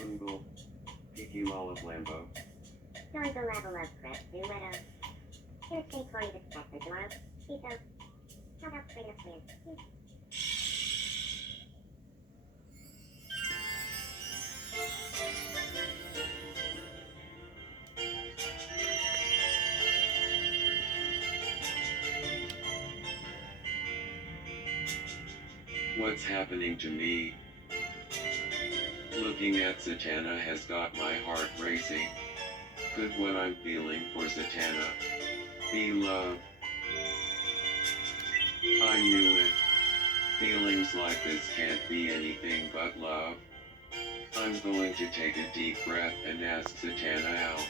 Google. Kiki Lol of Lambo. Join the level of press duetto. Here's a for you to set the door. Tito. How about bring us in? What's happening to me? Looking at Zatanna has got my heart racing. Could what I'm feeling for Zatanna be love? I knew it. Feelings like this can't be anything but love. I'm going to take a deep breath and ask Zatanna out.